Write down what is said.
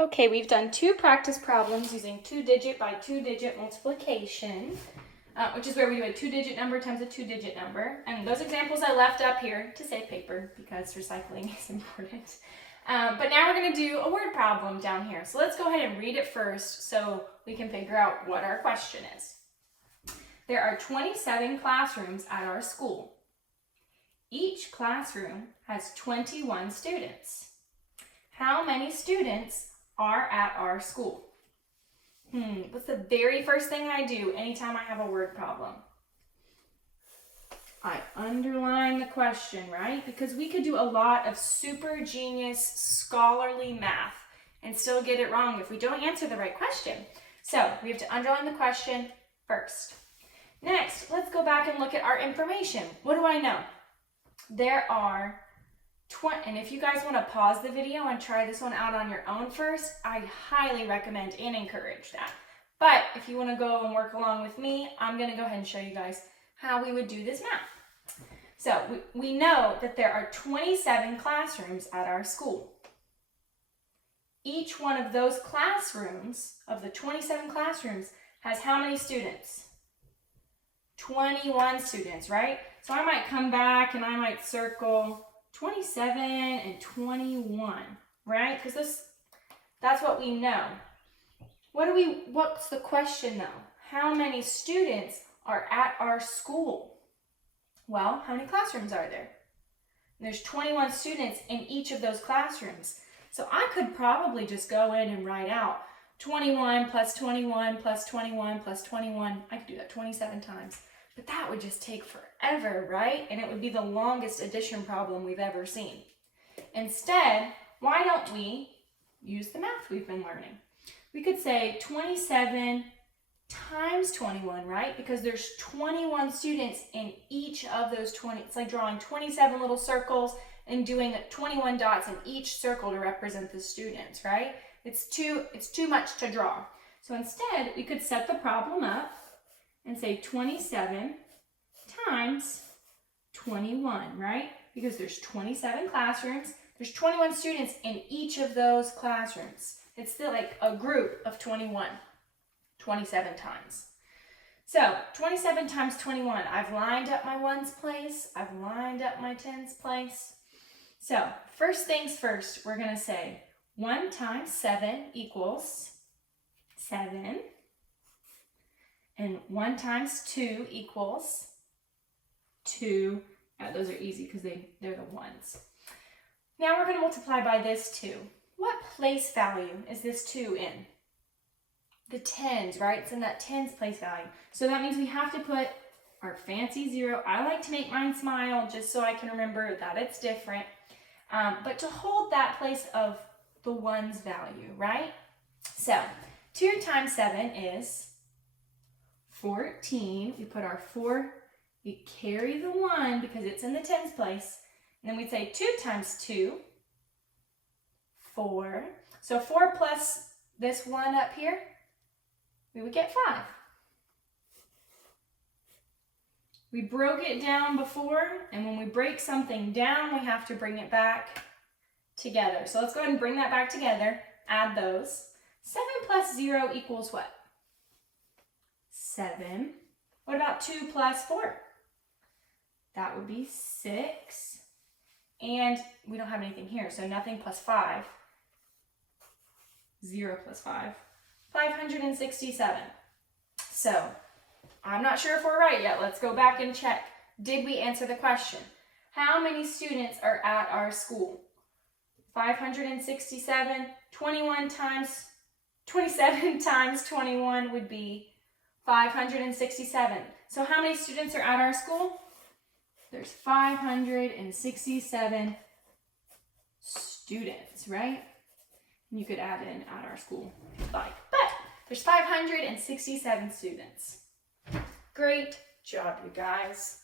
Okay, we've done 2 practice problems using 2-digit by 2-digit multiplication, which is where we do a 2-digit number times a 2-digit number. And those examples I left up here to save paper because recycling is important. But now we're going to do a word problem down here. So let's go ahead and read it first so we can figure out what our question is. There are 27 classrooms at our school. Each classroom has 21 students. How many students are at our school? What's the very first thing I do anytime I have a word problem? I underline the question, right? Because we could do a lot of super genius scholarly math and still get it wrong if we don't answer the right question. So we have to underline the question first. Next, let's go back and look at our information. What do I know? There are 20, and if you guys want to pause the video and try this one out on your own first, I highly recommend and encourage that. But if you want to go and work along with me, I'm going to go ahead and show you guys how we would do this math. So we know that there are 27 classrooms at our school. Each one of those classrooms, of the 27 classrooms, has how many students? 21 students, right? So I might come back and I might circle 27 and 21, right? Because that's what we know. What's the question though? How many students are at our school? Well, how many classrooms are there? There's 21 students in each of those classrooms. So I could probably just go in and write out 21 plus 21 plus 21 plus 21. I could do that 27 times. But that would just take forever, right? And it would be the longest addition problem we've ever seen. Instead, why don't we use the math we've been learning? We could say 27 times 21, right? Because there's 21 students in each of those 20. It's like drawing 27 little circles and doing 21 dots in each circle to represent the students, right? It's too much to draw. So instead, we could set the problem up and say 27 times 21, right? Because there's 27 classrooms. There's 21 students in each of those classrooms. It's still like a group of 21, 27 times. So 27 times 21, I've lined up my ones place. I've lined up my tens place. So first things first, we're going to say 1 times 7 equals 7. And 1 times 2 equals 2. Those are easy because they're the ones. Now we're going to multiply by this 2. What place value is this 2 in? The tens, right? It's in that tens place value. So that means we have to put our fancy 0. I like to make mine smile just so I can remember that it's different. But to hold that place of the ones value, right? So 2 times 7 is 14. We put our 4, we carry the 1 because it's in the tens place. And then we'd say 2 times 2, 4. So 4 plus this 1 up here, we would get 5. We broke it down before, and when we break something down, we have to bring it back together. So let's go ahead and bring that back together, add those. 7 plus 0 equals what? 7. What about 2 plus 4? That would be 6. And we don't have anything here, so nothing plus 5. 0 plus 5. 567. So, I'm not sure if we're right yet. Let's go back and check. Did we answer the question? How many students are at our school? 567. 27 times 21 would be 567. So how many students are at our school? There's 567 students, right? And you could add in at our school if you'd like. But there's 567 students. Great job, you guys.